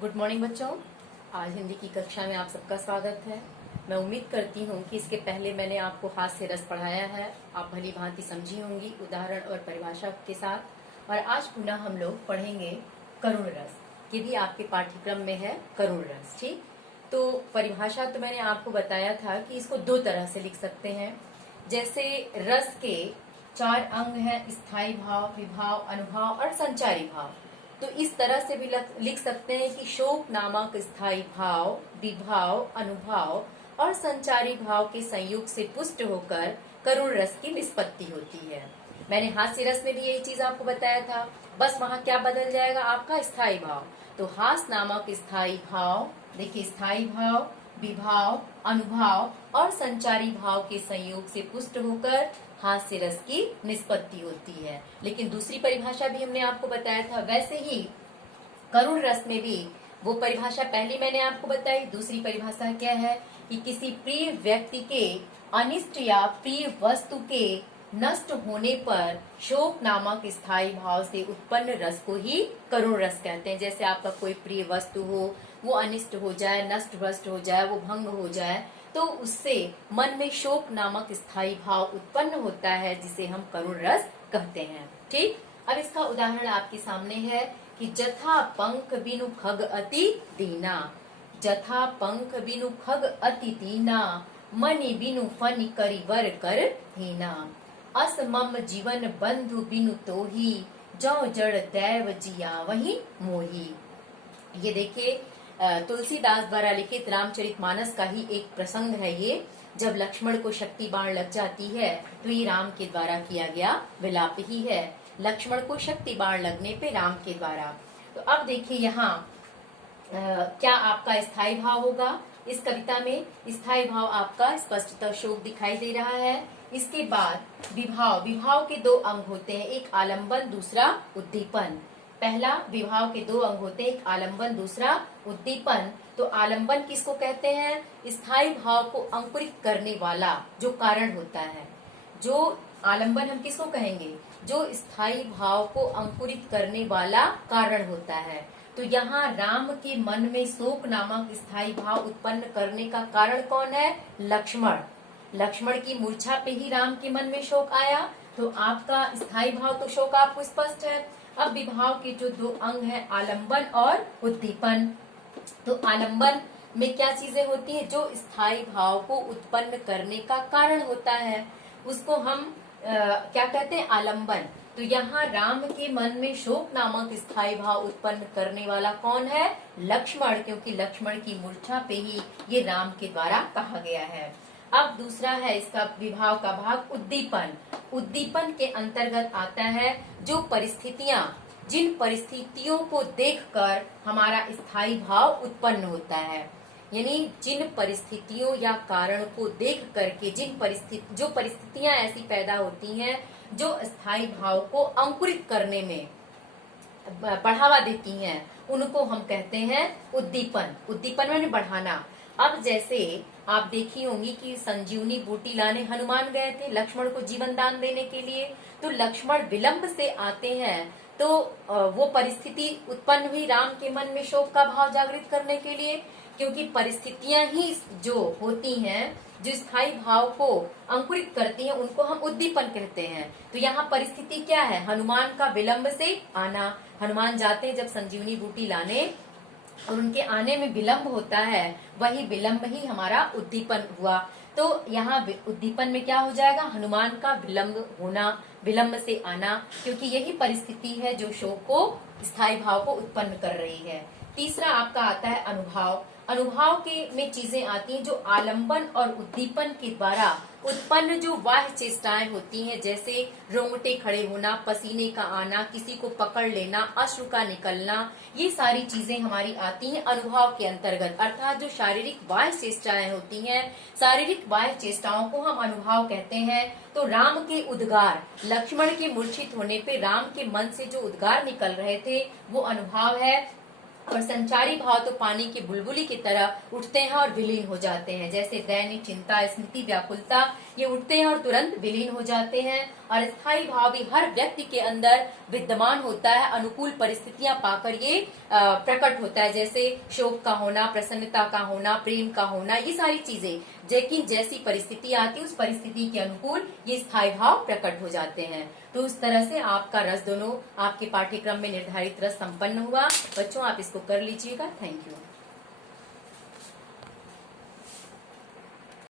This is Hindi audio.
गुड मॉर्निंग बच्चों। आज हिंदी की कक्षा में आप सबका स्वागत है। मैं उम्मीद करती हूँ कि इसके पहले मैंने आपको हास्य रस पढ़ाया है, आप भली भांति समझी होंगी उदाहरण और परिभाषा के साथ। और आज पुनः हम लोग पढ़ेंगे करुण रस। ये भी आपके पाठ्यक्रम में है करुण रस। ठीक, तो परिभाषा तो मैंने आपको बताया था कि इसको दो तरह से लिख सकते हैं। जैसे रस के 4 अंग हैं, स्थायी भाव, विभाव, अनुभाव और संचारी भाव। तो इस तरह से भी लिख सकते हैं कि शोक नामक स्थायी भाव, विभाव, अनुभाव और संचारी भाव के संयोग से पुष्ट होकर करुण रस की निष्पत्ति होती है। मैंने हास्य रस में भी यही चीज आपको बताया था, बस वहां क्या बदल जाएगा, आपका स्थायी भाव। तो हास नामक स्थायी भाव, देखिए स्थायी भाव, विभाव, अनुभाव और संचारी भाव के संयोग से पुष्ट होकर हास्य रस की निष्पत्ति होती है। लेकिन दूसरी परिभाषा भी हमने आपको बताया था, वैसे ही करुण रस में भी वो परिभाषा पहले मैंने आपको बताई। दूसरी परिभाषा क्या है कि किसी प्रिय व्यक्ति के अनिष्ट या प्रिय वस्तु के नष्ट होने पर शोक नामक स्थायी भाव से उत्पन्न रस को ही करुण रस कहते हैं। जैसे आपका कोई प्रिय वस्तु हो, वो अनिष्ट हो जाए, नष्ट भ्रष्ट हो जाए, वो भंग हो जाए, तो उससे मन में शोक नामक स्थायी भाव उत्पन्न होता है, जिसे हम करुण रस कहते हैं। ठीक, अब इसका उदाहरण आपके सामने है कि जथा पंख बिनु खग अति दीना, जथा पंख बिनु खग अति दीना, मनि बिनु फनि करि वर कर हीना, अस मम जीवन बंधु बिनु तोही, जौ जड़ दैव जिया वही मोही। ये देखिए तुलसीदास द्वारा लिखित रामचरितमानस का ही एक प्रसंग है ये। जब लक्ष्मण को शक्ति बाण लग जाती है तो ये राम के द्वारा किया गया विलाप ही है, लक्ष्मण को शक्ति बाण लगने पे राम के द्वारा। तो अब देखिए यहाँ क्या आपका स्थायी भाव होगा। इस कविता में स्थायी भाव आपका स्पष्टतः शोक दिखाई दे रहा है। इसके बाद विभाव, विभाव के 2 अंग होते हैं, एक आलंबन दूसरा उद्दीपन। पहला विभाव के 2 अंग होते हैं, एक आलंबन दूसरा उद्दीपन। तो आलंबन किसको कहते हैं, स्थायी भाव को अंकुरित करने वाला जो कारण होता है। जो आलंबन हम किसको कहेंगे, जो स्थायी भाव को अंकुरित करने वाला कारण होता है। तो यहाँ राम के मन में शोक नामक स्थायी भाव उत्पन्न करने का कारण कौन है, लक्ष्मण। लक्ष्मण की मूर्छा पे ही राम के मन में शोक आया। तो आपका स्थायी भाव तो शोक आपको स्पष्ट है। अब विभाव के जो 2 अंग हैं, आलंबन और उद्दीपन। तो आलंबन में क्या चीजें होती हैं, जो स्थायी भाव को उत्पन्न करने का कारण होता है, उसको हम क्या कहते हैं, आलंबन। तो यहाँ राम के मन में शोक नामक स्थायी भाव उत्पन्न करने वाला कौन है, लक्ष्मण, क्योंकि लक्ष्मण की मूर्छा पे ही ये राम के द्वारा कहा गया है। अब दूसरा है इसका विभाव का भाग उद्दीपन। उद्दीपन के अंतर्गत आता है जो परिस्थितियां, जिन परिस्थितियों को देखकर हमारा स्थायी भाव उत्पन्न होता है, यानी जिन परिस्थितियों या कारण को देख करके जो परिस्थितियां ऐसी पैदा होती हैं जो स्थायी भाव को अंकुरित करने में बढ़ावा देती हैं, उनको हम कहते हैं उद्दीपन। उद्दीपन में बढ़ाना। अब जैसे आप देखी होंगी कि संजीवनी बूटी लाने हनुमान गए थे लक्ष्मण को जीवन दान देने के लिए। तो लक्ष्मण विलंब से आते हैं, तो वो परिस्थिति उत्पन्न हुई राम के मन में शोक का भाव जागृत करने के लिए, क्योंकि परिस्थितियां ही जो होती हैं, जो स्थायी भाव को अंकुरित करती हैं, उनको हम उद्दीपन कहते हैं। तो यहाँ परिस्थिति क्या है, हनुमान का विलंब से आना। हनुमान जाते हैं जब संजीवनी बूटी लाने और उनके आने में विलंब होता है, वही विलंब ही हमारा उद्दीपन हुआ। तो यहाँ उद्दीपन में क्या हो जाएगा, हनुमान का विलंब होना, विलंब से आना, क्योंकि यही परिस्थिति है जो शोक को, स्थायी भाव को उत्पन्न कर रही है। तीसरा आपका आता है अनुभाव। अनुभाव के में चीजें आती हैं जो आलंबन और उद्दीपन के द्वारा उत्पन्न जो बाह्य चेष्टाएं होती हैं, जैसे रोंगटे खड़े होना, पसीने का आना, किसी को पकड़ लेना, अश्रु का निकलना, ये सारी चीजें हमारी आती हैं अनुभाव के अंतर्गत। अर्थात जो शारीरिक बाह्य चेष्टाएं होती हैं, शारीरिक बाह्य चेष्टाओं को हम अनुभाव कहते हैं। तो राम के उद्गार, लक्ष्मण के मूर्छित होने पे राम के मन से जो उद्गार निकल रहे थे, वो अनुभाव है। और संचारी भाव तो पानी की बुलबुली की तरह उठते हैं और विलीन हो जाते हैं। जैसे दैनिक चिंता, स्मृति, व्याकुलता, ये उठते हैं और तुरंत विलीन हो जाते हैं। और स्थायी भाव भी हर व्यक्ति के अंदर विद्यमान होता है, अनुकूल परिस्थितियां पाकर ये प्रकट होता है। जैसे शोक का होना, प्रसन्नता का होना, प्रेम का होना, ये सारी चीजें। लेकिन जैसी परिस्थिति आती है उस परिस्थिति के अनुकूल ये स्थायी भाव प्रकट हो जाते हैं। तो उस तरह से आपका रस दोनों आपके पाठ्यक्रम में निर्धारित रस संपन्न हुआ। बच्चों, आप इसको कर लीजिएगा। Thank you.